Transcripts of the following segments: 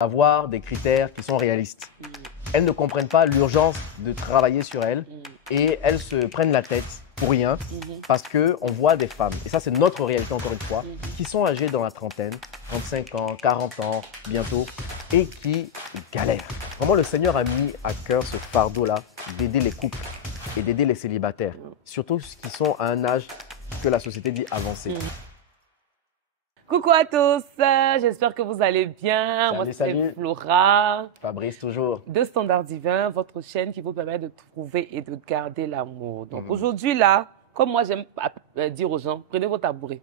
avoir des critères qui sont réalistes. Elles ne comprennent pas l'urgence de travailler sur elles et elles se prennent la tête pour rien parce qu'on voit des femmes, et ça c'est notre réalité encore une fois, qui sont âgées dans la trentaine, 35 ans, 40 ans bientôt, et qui galèrent. Vraiment, le Seigneur a mis à cœur ce fardeau-là d'aider les couples et d'aider les célibataires, surtout ceux qui sont à un âge que la société dit avancé. Coucou à tous, j'espère que vous allez bien. Moi, c'est Flora. Fabrice, toujours. De Standard Divin, votre chaîne qui vous permet de trouver et de garder l'amour. Donc aujourd'hui, là, comme moi j'aime dire aux gens, prenez vos tabourets.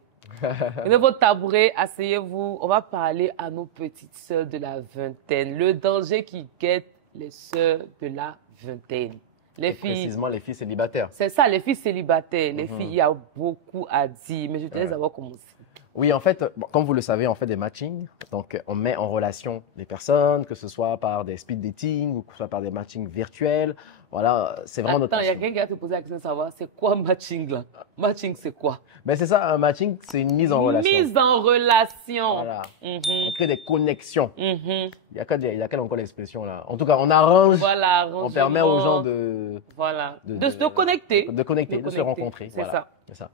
Prenez votre tabouret, asseyez-vous. On va parler à nos petites sœurs de la vingtaine. Le danger qui guette les sœurs de la vingtaine. Les filles, précisément les filles célibataires. C'est ça, les filles célibataires. Les filles, il y a beaucoup à dire, mais je te laisse avoir commencé. Oui, en fait, comme vous le savez, on fait des matchings. Donc, on met en relation des personnes, que ce soit par des speed dating ou que ce soit par des matchings virtuels. Voilà, c'est vraiment notre passion. Attends, il y a quelqu'un qui va te poser la question de savoir, c'est quoi matching là? Matching, c'est quoi? Ben, c'est ça, un matching, c'est une mise en relation. Mise en relation. Voilà. On crée des connexions. Il y a quelle encore l'expression là? En tout cas, on arrange. Voilà, on permet aux gens de. Voilà. De se connecter. De connecter, de se rencontrer. C'est ça. C'est ça.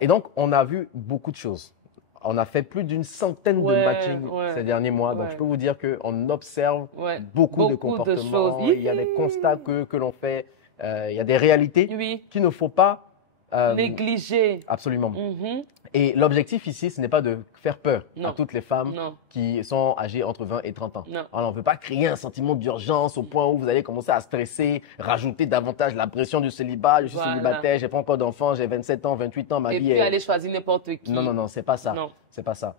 Et donc, on a vu beaucoup de choses. On a fait plus d'une centaine de matchings ces derniers mois. Donc, je peux vous dire qu'on observe beaucoup de comportements. Il y a des constats que l'on fait. Il y a des réalités qu'il ne faut pas négliger. Absolument. Et l'objectif ici, ce n'est pas de faire peur à toutes les femmes qui sont âgées entre 20 et 30 ans. Alors, on ne veut pas créer un sentiment d'urgence au point où vous allez commencer à stresser, rajouter davantage la pression du célibat. Je suis célibataire, je n'ai pas encore d'enfant, j'ai 27 ans, 28 ans, ma vie est… Et puis aller choisir n'importe qui. Non, c'est pas ça. C'est pas ça.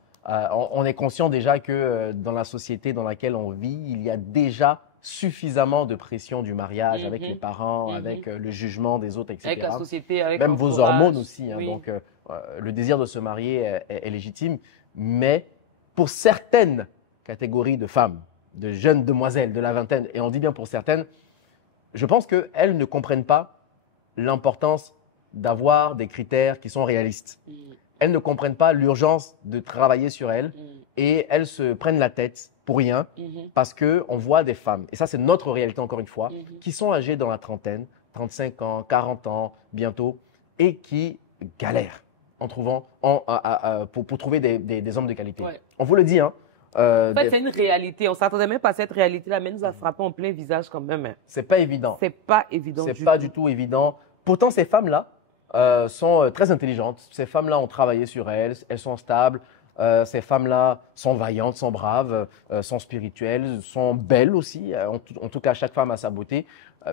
On est conscient déjà que dans la société dans laquelle on vit, il y a déjà suffisamment de pression du mariage avec les parents, avec le jugement des autres, etc. Avec la société, avec même vos hormones aussi. Donc, le désir de se marier est légitime. Mais pour certaines catégories de femmes, de jeunes demoiselles de la vingtaine, et on dit bien pour certaines, je pense qu'elles ne comprennent pas l'importance d'avoir des critères qui sont réalistes. Elles ne comprennent pas l'urgence de travailler sur elles et elles se prennent la tête pour rien parce qu'on voit des femmes, et ça c'est notre réalité encore une fois, qui sont âgées dans la trentaine, 35 ans, 40 ans bientôt, et qui galèrent en trouvant, pour trouver des hommes de qualité. On vous le dit, hein. En fait, c'est une réalité. On ne s'attendait même pas à cette réalité-là, mais nous a frappé en plein visage quand même. C'est pas évident. C'est pas évident. C'est pas du tout évident. Pourtant, ces femmes-là sont très intelligentes. Ces femmes-là ont travaillé sur elles, elles sont stables. Ces femmes-là sont vaillantes, sont braves, sont spirituelles, sont belles aussi. En tout cas, chaque femme a sa beauté.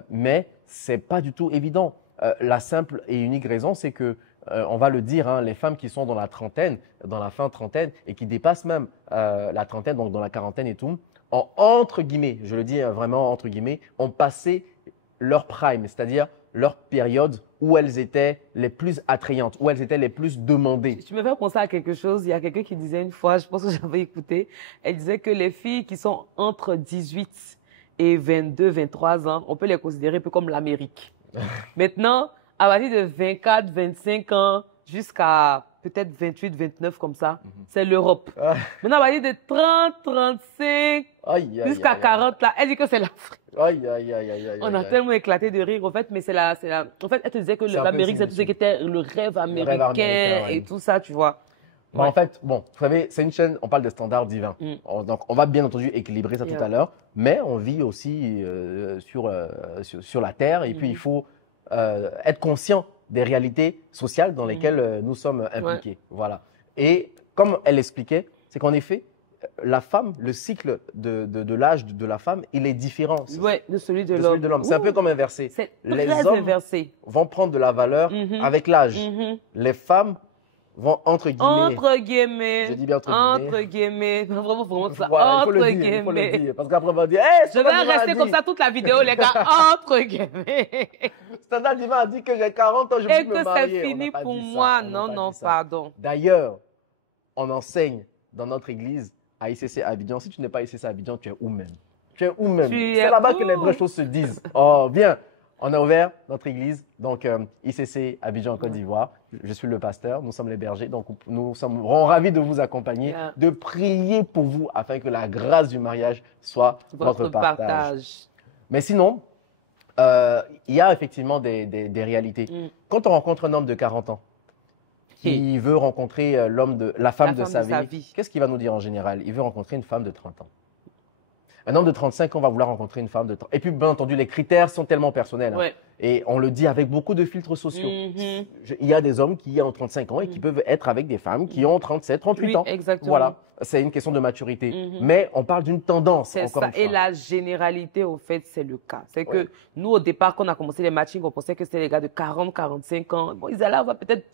Mais ce n'est pas du tout évident. La simple et unique raison, c'est que, on va le dire, hein, les femmes qui sont dans la trentaine, dans la fin trentaine, et qui dépassent même la trentaine, donc dans la quarantaine et tout, entre guillemets, je le dis vraiment entre guillemets, ont passé leur prime, c'est-à-dire leur période où elles étaient les plus attrayantes, où elles étaient les plus demandées. Tu me fais penser à quelque chose. Il y a quelqu'un qui disait une fois, je pense que j'avais écouté, elle disait que les filles qui sont entre 18 et 22, 23 ans, on peut les considérer un peu comme l'Amérique. Maintenant, à partir de 24, 25 ans jusqu'à peut-être 28, 29 comme ça, c'est l'Europe. Maintenant, à partir de 30, 35 jusqu'à 40, là, elle dit que c'est l'Afrique. On a tellement éclaté de rire, en fait, mais c'est en fait, elle te disait que l'Amérique, c'est tout ce qui était le rêve américain et tout ça, tu vois. En fait, bon, vous savez, c'est une chaîne, on parle de Standard Divin. Donc, on va bien entendu équilibrer ça tout à l'heure, mais on vit aussi sur la Terre, et puis il faut être conscient des réalités sociales dans lesquelles nous sommes impliqués. Voilà. Et comme elle l'expliquait, c'est qu'en effet, la femme, le cycle de l'âge de la femme, il est différent de celui de l'homme. C'est un peu comme inversé. Les hommes vont prendre de la valeur avec l'âge. Les femmes vont entre guillemets. Je dis bien entre guillemets. Vraiment ça. Voilà, entre guillemets. Il faut le dire. Parce qu'après, on va dire, je vais rester comme ça toute la vidéo, les gars. Entre guillemets. Standard Divin a dit que j'ai 40 ans, je peux me marier. Et que c'est fini pour moi. Non, pardon. D'ailleurs, on enseigne dans notre église à ICC Abidjan. Si tu n'es pas ICC Abidjan, tu es où même? C'est là-bas que les vraies choses se disent. Oh, bien. On a ouvert notre église, donc ICC Abidjan, Côte d'Ivoire. Je suis le pasteur, nous sommes les bergers, donc nous sommes ravis de vous accompagner, de prier pour vous afin que la grâce du mariage soit votre partage. Mais sinon, il y a effectivement des réalités. Quand on rencontre un homme de 40 ans, qui veut rencontrer la femme de sa vie, qu'est-ce qu'il va nous dire en général? Il veut rencontrer une femme de 30 ans. Un homme de 35 ans va vouloir rencontrer une femme de 30 ans. Et puis, bien entendu, les critères sont tellement personnels. Hein. Et on le dit avec beaucoup de filtres sociaux. Il y a des hommes qui ont 35 ans et qui peuvent être avec des femmes qui ont 37, 38 ans. Exactement. Voilà, c'est une question de maturité. Mais on parle d'une tendance, encore une fois. Et la généralité, au fait, c'est le cas. C'est que nous, au départ, quand on a commencé les matchings, on pensait que c'était les gars de 40, 45 ans. Bon, ils allaient avoir peut-être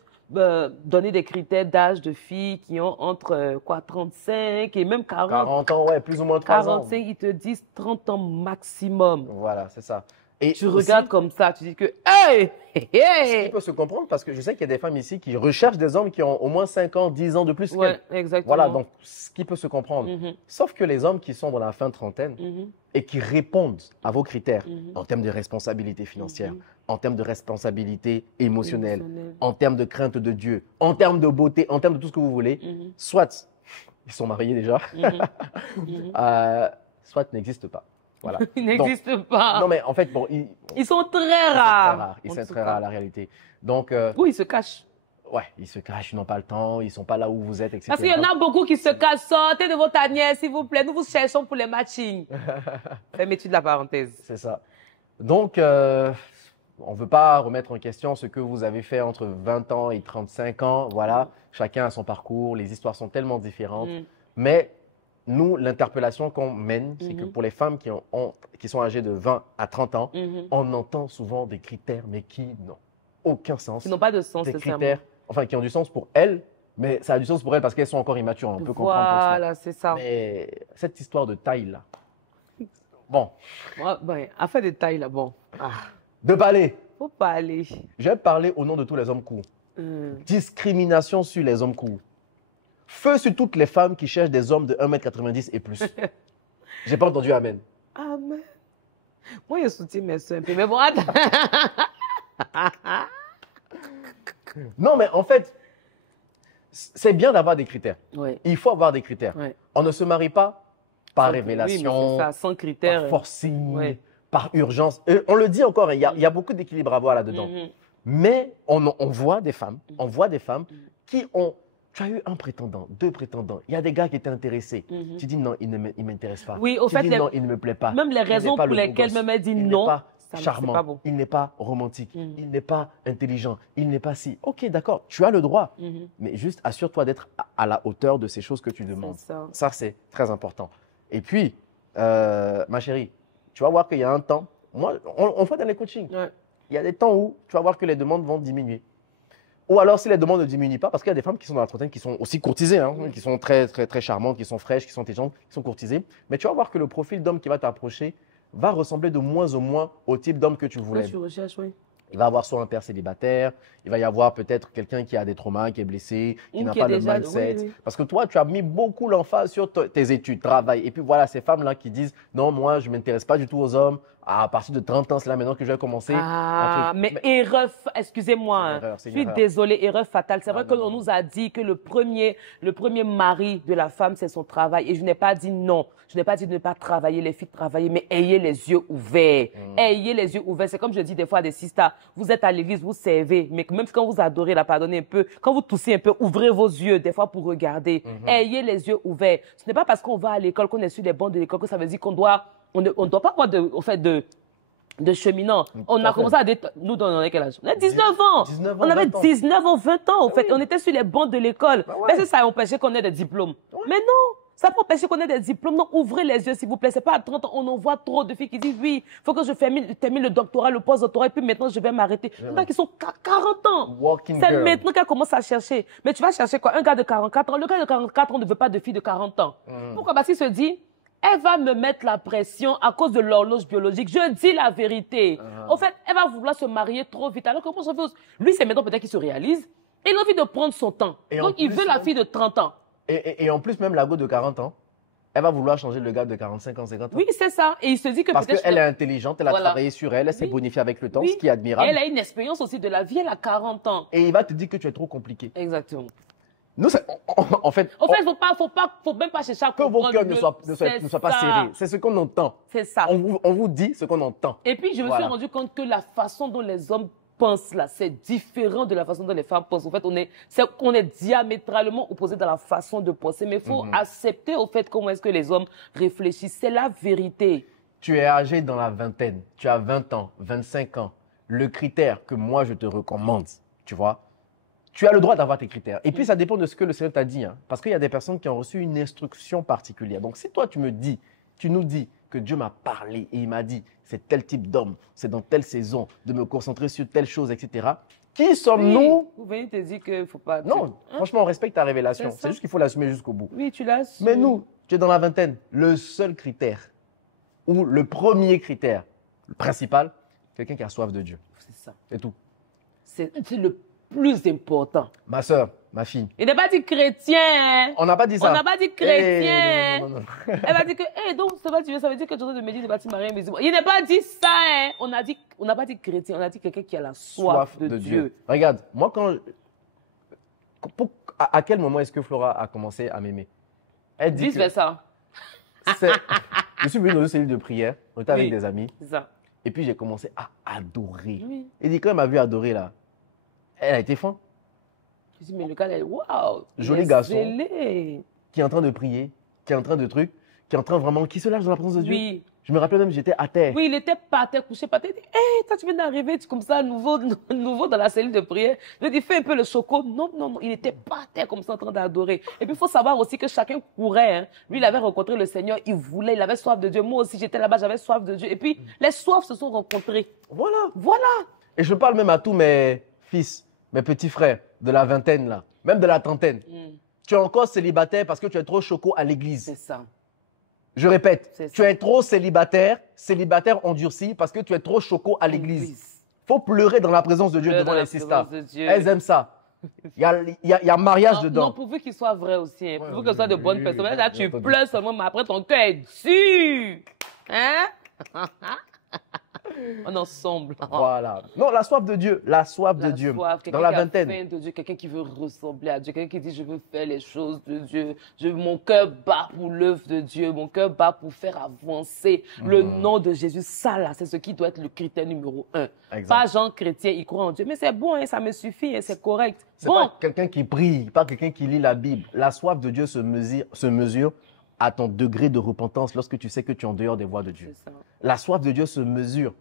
donner des critères d'âge de filles qui ont entre 35 et même 40. 40 ans, ouais, plus ou moins 3 ans. 45, ils te disent 30 ans maximum. Voilà, c'est ça. Et tu regardes comme ça, tu dis que hey, Ce qui peut se comprendre parce que je sais qu'il y a des femmes ici qui recherchent des hommes qui ont au moins 5 ans, 10 ans de plus qu'elles. Exactement. Voilà, donc ce qui peut se comprendre. Sauf que les hommes qui sont dans la fin trentaine et qui répondent à vos critères en termes de responsabilité financière, en termes de responsabilité émotionnelle, en termes de crainte de Dieu, en termes de beauté, en termes de tout ce que vous voulez, soit ils sont mariés déjà, soit n'existent pas. Voilà. Ils n'existent pas. Non, mais en fait, bon, ils sont très rares. Ils sont très rares, la réalité. Donc, oui, ils se cachent. Ouais, ils se cachent, ils n'ont pas le temps, ils ne sont pas là où vous êtes, etc. Parce qu'il y en a beaucoup qui se cachent. Sortez de votre tanière, s'il vous plaît. Nous vous cherchons pour les matchings. Fais-moi-tu de la parenthèse. C'est ça. Donc, on ne veut pas remettre en question ce que vous avez fait entre 20 ans et 35 ans. Voilà, chacun a son parcours, les histoires sont tellement différentes. Mais nous, l'interpellation qu'on mène, c'est que pour les femmes qui sont âgées de 20 à 30 ans, on entend souvent des critères, mais qui n'ont aucun sens. Qui n'ont pas de sens, des critères, enfin, qui ont du sens pour elles, mais ça a du sens pour elles parce qu'elles sont encore immatures. On peut comprendre. Voilà, c'est ça. Mais cette histoire de taille-là, bon. Affaire de taille, là, bon. De parler. Faut pas aller. Je vais parler au nom de tous les hommes courts. Discrimination sur les hommes courts. Feu sur toutes les femmes qui cherchent des hommes de 1m90 et plus. J'ai pas entendu amen. Amen. Moi, je soutiens mes soeurs un peu, mais bon, attends. Non, mais en fait, c'est bien d'avoir des critères. Il faut avoir des critères. On ne se marie pas par révélation, sans critères, par forcing, par urgence. Et on le dit encore, il y a beaucoup d'équilibre à voir là-dedans. Mais on voit des femmes, qui ont... Tu as eu un prétendant, 2 prétendants. Il y a des gars qui étaient intéressés. Tu dis non, il ne m'intéresse pas. Oui, au fait, non, il ne me plaît pas. Même les raisons pour lesquelles me dit non, il n'est pas charmant, il n'est pas romantique, il n'est pas intelligent, il n'est pas si. Ok, d'accord, tu as le droit. Mais juste assure-toi d'être à la hauteur de ces choses que tu demandes. Ça, c'est très important. Et puis, ma chérie, tu vas voir qu'il y a un temps. Moi, on fait dans les coachings. Il y a des temps où tu vas voir que les demandes vont diminuer. Ou alors, si les demandes ne diminuent pas, parce qu'il y a des femmes qui sont dans la trentaine qui sont aussi courtisées, qui sont très, très, très charmantes, qui sont fraîches, qui sont intelligentes, qui sont courtisées. Mais tu vas voir que le profil d'homme qui va t'approcher va ressembler de moins en moins au type d'homme que tu voulais. Que tu recherches, oui. Il va avoir soit un père célibataire, il va y avoir peut-être quelqu'un qui a des traumas, qui est blessé, qui n'a pas le mindset. Parce que toi, tu as mis beaucoup l'emphase sur tes études, travail. Et puis voilà, ces femmes-là qui disent « Non, moi, je ne m'intéresse pas du tout aux hommes. À partir de 30 ans, c'est là maintenant que je vais commencer. » Mais erreur, excusez-moi, je suis désolée, erreur fatale. C'est vrai que l'on nous a dit que le premier mari de la femme, c'est son travail. Et je n'ai pas dit non. Je n'ai pas dit de ne pas travailler, les filles travailler, mais ayez les yeux ouverts. Ayez les yeux ouverts. C'est comme je dis des fois à des sisters, vous êtes à l'église, vous servez, mais même quand vous adorez, la pardonnez un peu, quand vous toussez un peu, ouvrez vos yeux des fois pour regarder. Ayez les yeux ouverts. Ce n'est pas parce qu'on va à l'école, qu'on est sur les bancs de l'école, que ça veut dire qu'on doit, on ne doit pas avoir de cheminant. On a commencé à nous on a quel âge? On a 19 ans. On avait 19 ans, 20 ans, en fait. On était sur les bancs de l'école. Mais ça a empêché qu'on ait des diplômes. Mais non, ça peut empêcher qu'on ait des diplômes. Non, ouvrez les yeux, s'il vous plaît. C'est pas à 30 ans, on en voit trop de filles qui disent oui, il faut que je termine le doctorat, le post-doctorat, et puis maintenant je vais m'arrêter. Il y en a qui sont 40 ans. C'est maintenant qu'elle commence à chercher. Mais tu vas chercher quoi? Un gars de 44 ans. Le gars de 44 ans ne veut pas de fille de 40 ans. Pourquoi? Parce qu'il se dit, elle va me mettre la pression à cause de l'horloge biologique. Je dis la vérité. En fait, elle va vouloir se marier trop vite. Alors que moi, lui, c'est maintenant peut-être qu'il se réalise. Il a envie de prendre son temps. Donc, il veut la fille de 30 ans. Et en plus, même la go de 40 ans, elle va vouloir changer le gars de 45 ans, 50 ans. Oui, c'est ça. Et il se dit que Parce peut-être... qu'elle est intelligente, elle a Voilà. travaillé sur elle, elle s'est Oui. bonifiée avec le temps, Oui. ce qui est Et admirable. elle a une expérience aussi de la vie, elle a 40 ans. Et il va te dire que tu es trop compliqué. Exactement. Nous, en fait, En fait, faut même pas chercher à que vos comprendre. cœurs ne soient pas serrés. C'est ce qu'on entend. C'est ça. On vous dit ce qu'on entend. Et puis, je me suis rendu compte que la façon dont les hommes pensent là, c'est différent de la façon dont les femmes pensent. En fait, on est diamétralement opposés dans la façon de penser. Mais il faut accepter au fait comment est-ce que les hommes réfléchissent. C'est la vérité. Tu es âgé dans la vingtaine. Tu as 20 ans, 25 ans. Le critère que moi, je te recommande, tu vois, tu as le droit d'avoir tes critères. Et puis, ça dépend de ce que le Seigneur t'a dit. Hein, parce qu'il y a des personnes qui ont reçu une instruction particulière. Donc, si toi, tu nous dis que Dieu m'a parlé et il m'a dit, c'est tel type d'homme, c'est dans telle saison, de me concentrer sur telle chose, etc. Qui sommes-nous? Vous venez te dire qu'il ne faut pas... Non, franchement, on respecte ta révélation. C'est juste qu'il faut l'assumer jusqu'au bout. Oui, tu l'assumes. Mais nous, tu es dans la vingtaine. Le seul critère, ou le premier critère, le principal, quelqu'un qui a soif de Dieu. C'est ça. C'est tout. C'est le plus important. Ma soeur, ma fille. Il n'est pas dit chrétien. Hein? On n'a pas dit ça. On n'a pas dit chrétien. Non. Elle va dire que, donc, ça veut dire que tu es de médire de bâtir Marie musulman. Il n'est pas dit ça, hein. On n'a pas dit chrétien, on a dit quelqu'un qui a la soif de Dieu. Regarde, moi, à quel moment est-ce que Flora a commencé à m'aimer? Elle dit Vice-versa. Je suis venu dans une cellule de prière, on était avec des amis. C'est ça. Et puis, j'ai commencé à adorer. Oui. Et dit, quand elle m'a vu adorer, là, elle a été fan. Je dis, mais le gars, waouh. Joli garçon. Zélé. Qui est en train de prier, qui est en train de truc, qui est en train vraiment, qui se lâche dans la présence de Dieu. Oui. Je me rappelle même, j'étais à terre. Oui, il était par terre, couché par terre. Il dit, hé, toi, tu viens d'arriver, tu comme ça, nouveau dans la cellule de prière. Je lui ai dit, fais un peu le choco. Non, il était par terre comme ça en train d'adorer. Et puis, il faut savoir aussi que chacun courait. Hein. Lui, il avait rencontré le Seigneur, il avait soif de Dieu. Moi aussi, j'étais là-bas, j'avais soif de Dieu. Et puis, les soifs se sont rencontrés. Voilà. Et je parle même à tous mes fils, mes petits frères de la vingtaine, là, même de la trentaine. Tu es encore célibataire parce que tu es trop choco à l'église. C'est ça. Je répète, tu es trop célibataire endurci parce que tu es trop choco à l'église. Il faut pleurer dans la présence de Dieu devant les sisters. Elles aiment ça. Il y a mariage dedans. Non, pourvu qu'il soit vrai aussi. Hein. Pourvu que ce soit de bonnes personnes. Là, tu pleures seulement, mais après, ton cœur est dur. Hein? On est ensemble. Voilà. Non, la soif de Dieu. La soif de Dieu. Dans la vingtaine. Quelqu'un qui a faim de Dieu, quelqu'un qui veut ressembler à Dieu, quelqu'un qui dit je veux faire les choses de Dieu. Mon cœur bat pour l'œuvre de Dieu. Mon cœur bat pour faire avancer le nom de Jésus. Ça, là, c'est ce qui doit être le critère numéro 1. Pas Jean chrétien, il croit en Dieu. Mais c'est bon, hein, ça me suffit, hein, c'est correct. C'est pas quelqu'un qui prie, pas quelqu'un qui lit la Bible. La soif de Dieu se mesure à ton degré de repentance lorsque tu sais que tu es en dehors des voies de Dieu. La soif de Dieu se mesure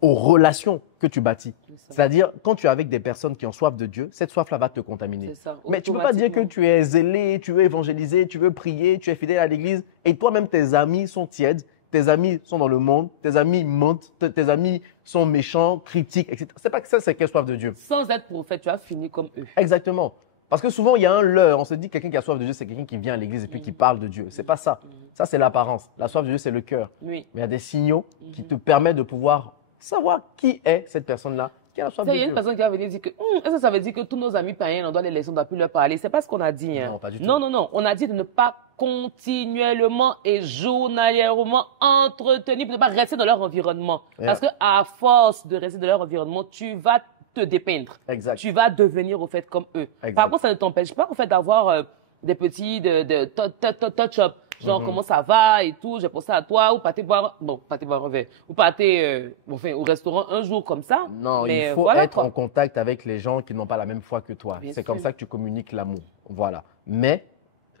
aux relations que tu bâtis. C'est-à-dire, quand tu es avec des personnes qui ont soif de Dieu, cette soif-là va te contaminer. Mais tu ne peux pas dire que tu es zélé, tu veux évangéliser, tu veux prier, tu es fidèle à l'église et toi-même, tes amis sont tièdes, tes amis sont dans le monde, tes amis mentent, tes amis sont méchants, critiquent, etc. C'est pas que ça, c'est quelle soif de Dieu. Sans être prophète, tu as fini comme eux. Exactement. Parce que souvent, il y a un leurre. On se dit que quelqu'un qui a soif de Dieu, c'est quelqu'un qui vient à l'église et puis qui parle de Dieu. C'est pas ça. Ça, c'est l'apparence. La soif de Dieu, c'est le cœur. Oui. Mais il y a des signaux qui te permettent de pouvoir savoir qui est cette personne-là qui a la soif de Dieu. Il y a une personne qui va venir dire que est-ce que ça veut dire que tous nos amis païens, on doit les laisser, on ne doit plus leur parler. C'est pas ce qu'on a dit. Hein. Non, pas du tout. Non. On a dit de ne pas continuellement et journalièrement entretenir, de ne pas rester dans leur environnement. Parce que à force de rester dans leur environnement, tu vas te dépeindre. Exact. Tu vas devenir au fait comme eux. Exact. Par contre, ça ne t'empêche pas au fait d'avoir des petits touch-up. Genre, comment ça va et tout, j'ai pensé à toi, ou pas boire un verre, ou au restaurant un jour comme ça. Non, mais il faut être en contact avec les gens qui n'ont pas la même foi que toi. C'est comme ça que tu communiques l'amour. Voilà. Mais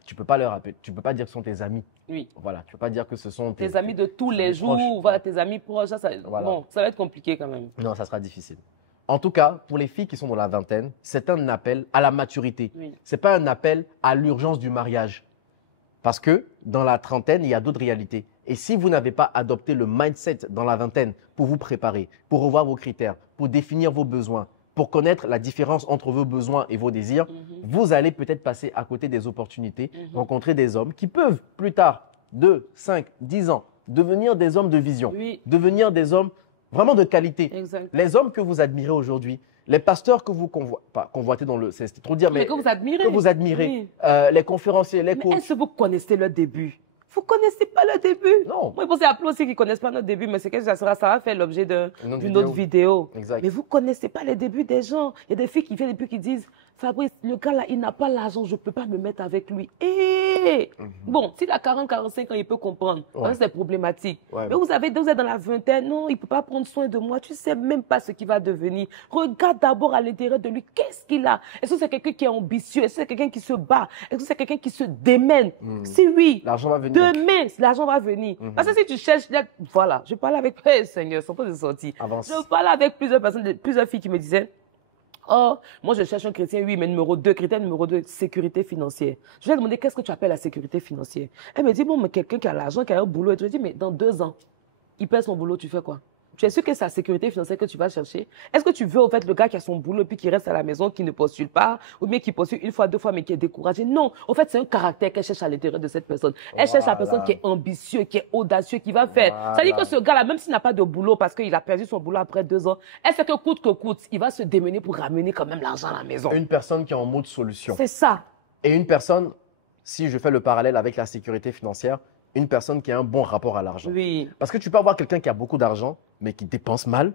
tu peux pas leur rappeler, tu peux pas dire que ce sont tes amis. Oui. Voilà, tu peux pas dire que ce sont tes amis de tous les jours, voilà, tes amis proches, voilà. Bon, ça va être compliqué quand même. Non, ça sera difficile. En tout cas, pour les filles qui sont dans la vingtaine, c'est un appel à la maturité. Oui. C'est pas un appel à l'urgence du mariage. Parce que dans la trentaine, il y a d'autres réalités. Et si vous n'avez pas adopté le mindset dans la vingtaine pour vous préparer, pour revoir vos critères, pour définir vos besoins, pour connaître la différence entre vos besoins et vos désirs, vous allez peut-être passer à côté des opportunités, rencontrer des hommes qui peuvent plus tard, 2, 5, 10 ans, devenir des hommes de vision, devenir des hommes vraiment de qualité. Exact. Les hommes que vous admirez aujourd'hui, les pasteurs que vous convoitez dans le... C'est trop dire, mais que vous admirez. Que vous admirez. Les conférenciers, les coachs. Est-ce que vous connaissez leur début? Vous ne connaissez pas le début. Non. Moi, je pensais à plein aussi qui ne connaissent pas notre début, mais c'est que ça va faire l'objet d'une autre vidéo. Exact. Mais vous ne connaissez pas les débuts des gens. Il y a des filles qui viennent et puis qui disent, Fabrice, le gars là, il n'a pas l'argent, je ne peux pas me mettre avec lui. Bon, s'il a 40, 45 ans, il peut comprendre. Ouais. C'est problématique. Ouais. Mais vous êtes dans la vingtaine, non, il ne peut pas prendre soin de moi. Tu ne sais même pas ce qu'il va devenir. Regarde d'abord à l'intérieur de lui, qu'est-ce qu'il a? Est-ce que c'est quelqu'un qui est ambitieux? Est-ce que c'est quelqu'un qui se bat? Est-ce que c'est quelqu'un qui se démène? Si oui, l'argent va venir. Demain, l'argent va venir. Parce que si tu cherches, voilà, je parlais avec, Seigneur, sans pas de sortie. Je parlais avec plusieurs personnes, plusieurs filles qui me disaient, oh, moi je cherche un chrétien, oui, mais numéro 2, critère numéro 2, sécurité financière. Je lui ai demandé, qu'est-ce que tu appelles la sécurité financière? Elle me dit, bon, mais quelqu'un qui a l'argent, qui a un boulot, et je lui ai dit, mais dans 2 ans, il perd son boulot, tu fais quoi? Tu es sûr que c'est la sécurité financière que tu vas chercher? Est-ce que tu veux, en fait, le gars qui a son boulot et puis qui reste à la maison, qui ne postule pas, ou bien qui postule 1 fois, 2 fois, mais qui est découragé? Non. En fait, c'est un caractère qu'elle cherche à l'intérieur de cette personne. Elle cherche la personne qui est ambitieux, qui est audacieux, qui va faire. Ça veut dire que ce gars-là, même s'il n'a pas de boulot parce qu'il a perdu son boulot après 2 ans, elle sait que coûte, il va se démener pour ramener quand même l'argent à la maison. Une personne qui est en mode solution. C'est ça. Et une personne, si je fais le parallèle avec la sécurité financière, une personne qui a un bon rapport à l'argent. Oui. Parce que tu peux avoir quelqu'un qui a beaucoup d'argent, mais qui dépense mal,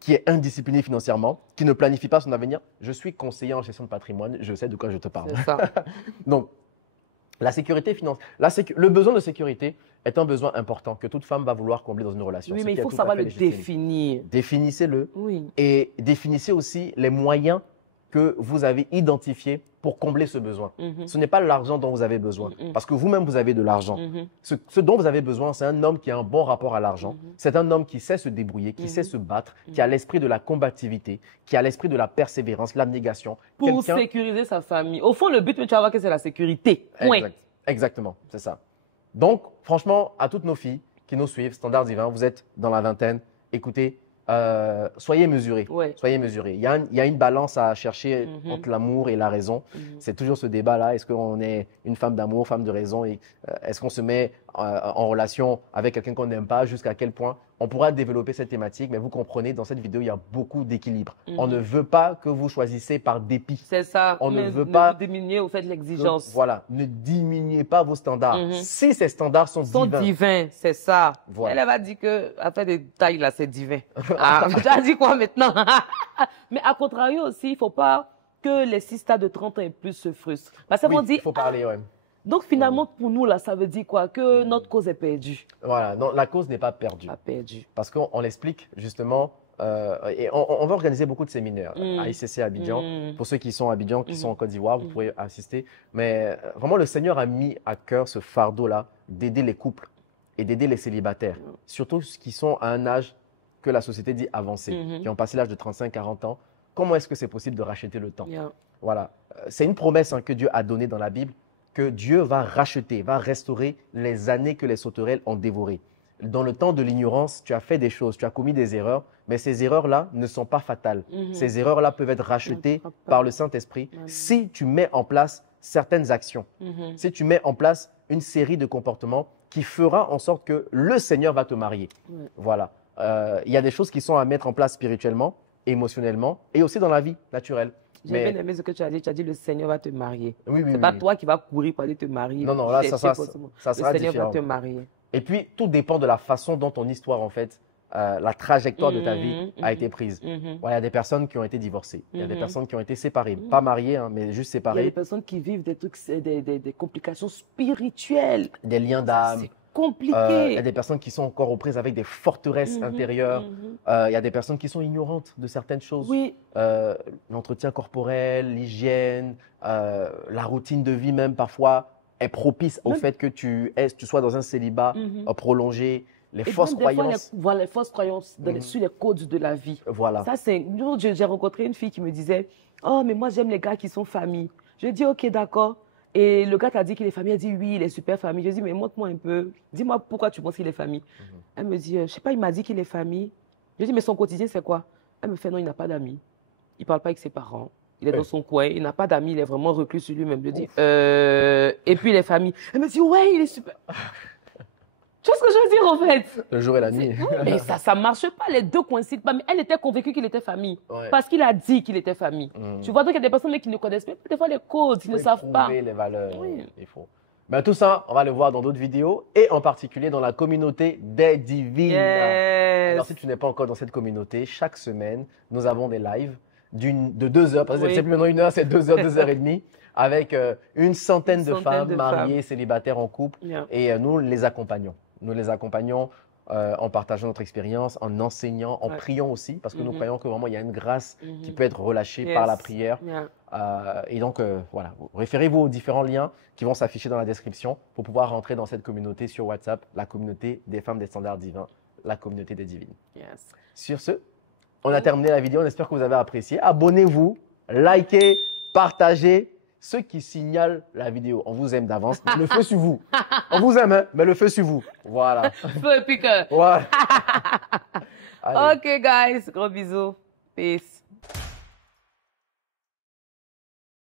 qui est indiscipliné financièrement, qui ne planifie pas son avenir. Je suis conseiller en gestion de patrimoine, je sais de quoi je te parle. C'est ça. Donc, la sécurité financière, le besoin de sécurité est un besoin important que toute femme va vouloir combler dans une relation. Oui, mais il faut savoir le définir. Définissez-le. Oui. Et définissez aussi les moyens que vous avez identifiés pour combler ce besoin. Ce n'est pas l'argent dont vous avez besoin, parce que vous-même, vous avez de l'argent. Ce dont vous avez besoin, c'est un homme qui a un bon rapport à l'argent. C'est un homme qui sait se débrouiller, qui sait se battre, qui a l'esprit de la combativité, qui a l'esprit de la persévérance, l'abnégation. Pour sécuriser sa famille. Au fond, le but, tu vas voir que c'est la sécurité. Point. Exactement, c'est ça. Donc, franchement, à toutes nos filles qui nous suivent, Standard Divin, vous êtes dans la vingtaine, écoutez, soyez mesurés. Ouais. Soyez mesurés. Il y a une balance à chercher entre l'amour et la raison. C'est toujours ce débat-là. Est-ce qu'on est une femme d'amour, femme de raison, et est-ce qu'on se met en relation avec quelqu'un qu'on n'aime pas, jusqu'à quel point? On pourra développer cette thématique, mais vous comprenez, dans cette vidéo, il y a beaucoup d'équilibre. On ne veut pas que vous choisissez par dépit. C'est ça. On ne veut pas diminuer au fait de l'exigence. Voilà. Ne diminuez pas vos standards. Si ces standards sont divins, c'est ça. Voilà. Elle va dire que, à faire des tailles là, c'est divin. Tu as dit quoi maintenant? Mais à contrario aussi, il ne faut pas que les 6 stars de 30 ans et plus se frustrent. Parce qu'on dit. Il faut parler, ouais. Donc finalement, pour nous, là, ça veut dire quoi? Que notre cause est perdue. Voilà, non, la cause n'est pas perdue. Pas perdue. Parce qu'on l'explique justement, et on va organiser beaucoup de séminaires à ICC Abidjan. Pour ceux qui sont à Abidjan, qui sont en Côte d'Ivoire, vous pourrez assister. Mais vraiment, le Seigneur a mis à cœur ce fardeau-là d'aider les couples et d'aider les célibataires. Surtout ceux qui sont à un âge que la société dit avancé, qui ont passé l'âge de 35-40 ans. Comment est-ce que c'est possible de racheter le temps? Voilà. C'est une promesse que Dieu a donnée dans la Bible, que Dieu va racheter, va restaurer les années que les sauterelles ont dévorées. Dans le temps de l'ignorance, tu as fait des choses, tu as commis des erreurs, mais ces erreurs-là ne sont pas fatales. Ces erreurs-là peuvent être rachetées par le Saint-Esprit si tu mets en place certaines actions, si tu mets en place une série de comportements qui fera en sorte que le Seigneur va te marier. Voilà. Il y a des choses qui sont à mettre en place spirituellement, émotionnellement et aussi dans la vie naturelle. J'ai bien aimé ce que tu as dit. Tu as dit le Seigneur va te marier. Oui, c'est pas toi qui vas courir pour aller te marier. Non, non, là, ça sera le Seigneur différent. va te marier. Et puis, tout dépend de la façon dont ton histoire, en fait, la trajectoire de ta vie a été prise. Il y a des personnes qui ont été divorcées. Il y a des personnes qui ont été séparées. Pas mariées, mais juste séparées. Il y a des personnes qui vivent des trucs, des complications spirituelles. Des liens d'âme. C'est compliqué. Il y a des personnes qui sont encore aux prises avec des forteresses intérieures. Il y a des personnes qui sont ignorantes de certaines choses. Oui. L'entretien corporel, l'hygiène, la routine de vie même parfois est propice au fait que tu sois dans un célibat prolongé. Les fausses croyances. Voilà, les fausses croyances sur les codes de la vie. Voilà. Ça, j'ai rencontré une fille qui me disait « Oh, mais moi, j'aime les gars qui sont famille. » Je dis « Ok, d'accord. » Et le gars t'a dit qu'il est famille. Elle dit « Oui, il est super famille. » Je dis « Mais montre-moi un peu. Dis-moi pourquoi tu penses qu'il est famille. » Elle me dit « Je sais pas, il m'a dit qu'il est famille. » Je dis « Mais son quotidien, c'est quoi ?» Elle me fait « Non, il n'a pas d'amis. Il ne parle pas avec ses parents. Il est dans son coin. Il n'a pas d'amis. Il est vraiment reclus sur lui-même. Je dis « Et puis les familles. » Elle me dit « Ouais, il est super. » Tu vois ce que je veux dire en fait? Le jour et la nuit. Mais ça ne marche pas, les deux coïncident pas. Mais elle était convaincue qu'il était famille. Parce qu'il a dit qu'il était famille. Tu vois, donc il y a des personnes qui ne connaissent pas des fois les codes, ils ne savent pas. Les valeurs, il faut. Ben, tout ça, on va le voir dans d'autres vidéos et en particulier dans la communauté des divines. Yes. Alors, si tu n'es pas encore dans cette communauté, chaque semaine, nous avons des lives de 2 heures, parce que Oui. c'est plus maintenant 1 heure, c'est 2 heures, 2 heures et demie, avec une centaine de femmes de mariées, célibataires en couple. Yeah. Et nous les accompagnons. Nous les accompagnons en partageant notre expérience, en enseignant, en priant aussi, parce que nous croyons que vraiment il y a une grâce qui peut être relâchée par la prière. Yeah. Et donc, voilà, référez-vous aux différents liens qui vont s'afficher dans la description pour pouvoir rentrer dans cette communauté sur WhatsApp, la communauté des femmes des standards divins, la communauté des divines. Yes. Sur ce, on a terminé la vidéo. On espère que vous avez apprécié. Abonnez-vous, likez, partagez. Ceux qui signalent la vidéo, on vous aime d'avance. Le feu sur vous. On vous aime, hein, mais le feu sur vous. Voilà. Feu et piqueur. Voilà. Allez. Ok, guys. Gros bisous. Peace.